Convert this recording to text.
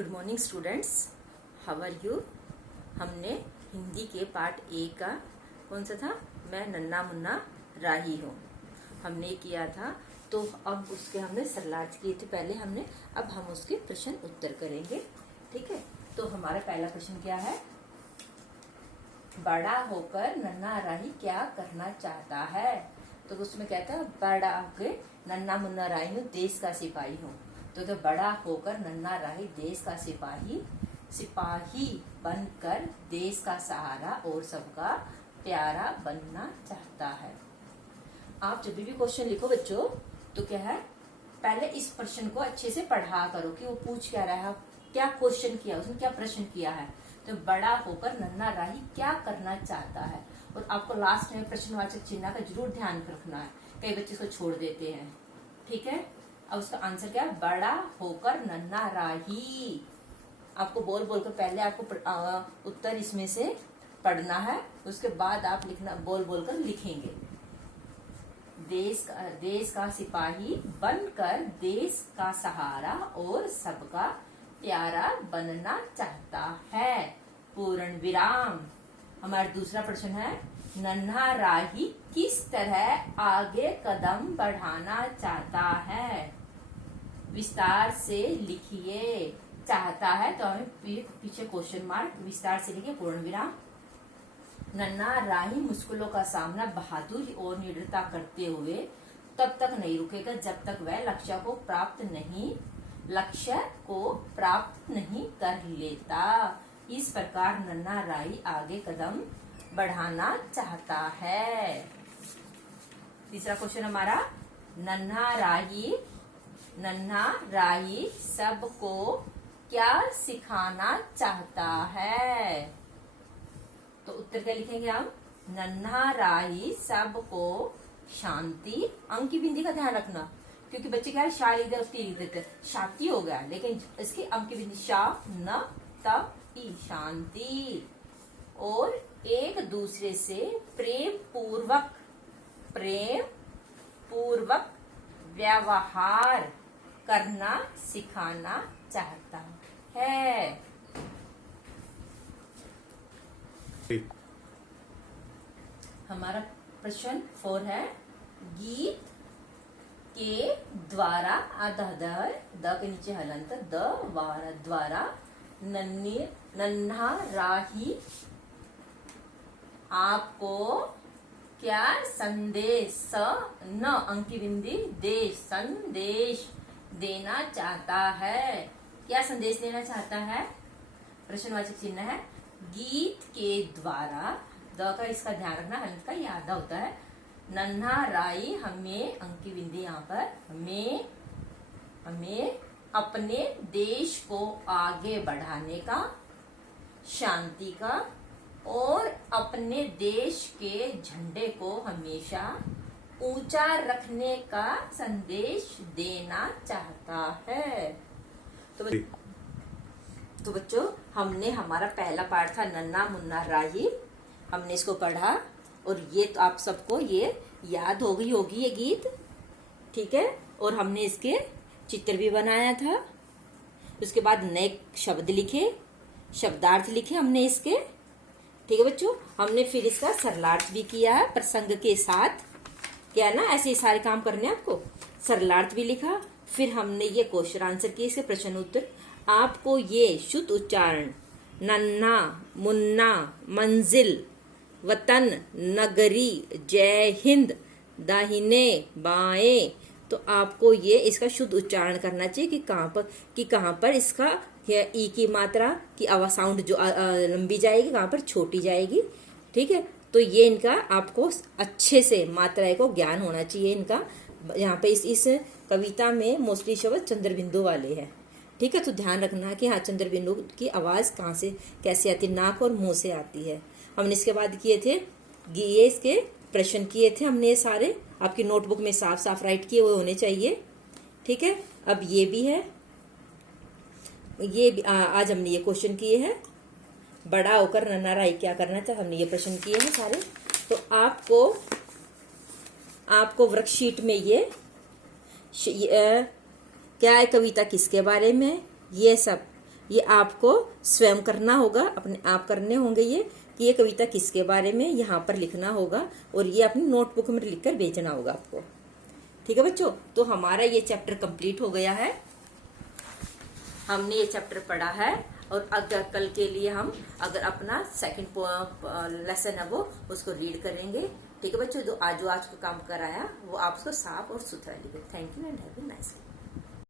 Good morning students, how are you. हमने हिंदी के part A का कौन सा था, मैं नन्ना मुन्ना राही हूँ, हमने किया था। तो अब उसके हमने सरलार्थ किए थे पहले हमने, अब हम उसके प्रश्न उत्तर करेंगे। ठीक है, तो हमारा पहला प्रश्न क्या है, बड़ा होकर नन्ना राही क्या करना चाहता है। तो उसमें कहता है बड़ा होकर नन्ना मुन्ना राही हूँ, देश का सिपाही हूँ। तो क्या बड़ा होकर नन्ना राही देश का सिपाही बनकर देश का सहारा और सबका प्यारा बनना चाहता है। आप जब भी क्वेश्चन लिखो बच्चों, तो क्या है, पहले इस प्रश्न को अच्छे से पढ़ा करो कि वो पूछ क्या रहा है, क्या क्वेश्चन किया, उसने क्या प्रश्न किया है। तो बड़ा होकर नन्ना राही क्या करना चाहता है, और आपको लास्ट में प्रश्नवाचक चिन्ह का जरूर ध्यान रखना है, कई बच्चे इसको छोड़ देते हैं। ठीक है, अब उसका आंसर क्या है, बड़ा होकर नन्ना राही। आपको बोल बोल कर पहले आपको उत्तर इसमें से पढ़ना है, उसके बाद आप लिखना, बोल बोल कर लिखेंगे। देश का सिपाही बनकर देश का सहारा और सबका प्यारा बनना चाहता है, पूर्ण विराम। हमारा दूसरा प्रश्न है, नन्हा राही किस तरह आगे कदम बढ़ाना चाहता है, विस्तार से लिखिए। चाहता है तो हमें पीछे क्वेश्चन मार्क, विस्तार से लिखिए, पूर्ण विराम। नन्हा राही मुश्किलों का सामना बहादुरी और निडरता करते हुए तब तक नहीं रुकेगा जब तक वह लक्ष्य को प्राप्त नहीं कर लेता। इस प्रकार नन्हा राही आगे कदम बढ़ाना चाहता है। तीसरा क्वेश्चन हमारा, नन्हा राही सबको क्या सिखाना चाहता है। तो उत्तर क्या लिखेंगे हम, नन्हा राही सबको शांति, अंक की बिंदी का ध्यान रखना, क्योंकि बच्चे क्या है, शा लिख देते, शांति हो गया, लेकिन इसकी अंक की बिंदी शा न तब ई, शांति, और एक दूसरे से प्रेम पूर्वक व्यवहार करना सिखाना चाहता है। हमारा प्रश्न 4 है, गीत के द्वारा, द के नीचे हलंत, द्वारा नन्हा राही आपको क्या संदेश, न अंकी बिंदी संदेश देना चाहता है। क्या संदेश देना चाहता है, प्रश्नवाचक चिन्ह है, गीत के द्वारा, द का इसका ध्यान रखना, हल्क का याद होता है। नन्हा राही हमें, अंकी बिंदी यहाँ पर, हमें अपने देश को आगे बढ़ाने का, शांति का और अपने देश के झंडे को हमेशा ऊंचा रखने का संदेश देना चाहता है। तो बच्चों, हमने हमारा पहला पाठ था नन्ना मुन्ना राही, हमने इसको पढ़ा, और ये तो आप सबको ये याद हो गई होगी ये गीत। ठीक है, और हमने इसके चित्र भी बनाया था, उसके बाद नए शब्द लिखे, शब्दार्थ लिखे हमने इसके। ठीक है बच्चों, हमने फिर इसका सरलार्थ भी किया है प्रसंग के साथ, क्या है ना, ऐसे सारे काम करने आपको। सरलार्थ भी लिखा, फिर हमने ये क्वेश्चन आंसर किए, इसके प्रश्न उत्तर। आपको ये शुद्ध उच्चारण, नन्ना मुन्ना, मंजिल, वतन, नगरी, जय हिंद, दाहिने बाएं, तो आपको ये इसका शुद्ध उच्चारण करना चाहिए कि कहाँ पर इसका ई की मात्रा की आवाज साउंड जो लंबी जाएगी, कहाँ पर छोटी जाएगी। ठीक है, तो ये इनका आपको अच्छे से मात्राएं को ज्ञान होना चाहिए इनका। यहाँ पे इस कविता में मोस्टली शब्द चंद्र बिंदु वाले हैं। ठीक है, तो ध्यान रखना कि हाँ, चंद्र बिंदु की आवाज कहाँ से कैसे आती है, नाक और मुंह से आती है। हमने इसके बाद किए थे ये इसके प्रश्न किए थे हमने, सारे आपकी नोटबुक में साफ साफ राइट किए हुए होने चाहिए। ठीक है, अब ये भी है, ये आज हमने ये क्वेश्चन किए हैं, बड़ा होकर नन्हा राही क्या करना था, हमने ये प्रश्न किए हैं सारे। तो आपको वर्कशीट में ये क्या है, कविता किसके बारे में, ये सब ये आपको स्वयं करना होगा, अपने आप करने होंगे ये, कि ये कविता किसके बारे में, यहाँ पर लिखना होगा और ये अपनी नोटबुक में लिखकर भेजना होगा आपको। ठीक है बच्चों, तो हमारा ये चैप्टर कंप्लीट हो गया है, हमने ये चैप्टर पढ़ा है। और अगर कल के लिए हम अगर अपना सेकंड लेसन है वो उसको रीड करेंगे। ठीक है बच्चों, जो आज को काम कराया वो आप उसको साफ और सुथरा लिखे। Thank you and have a nice day.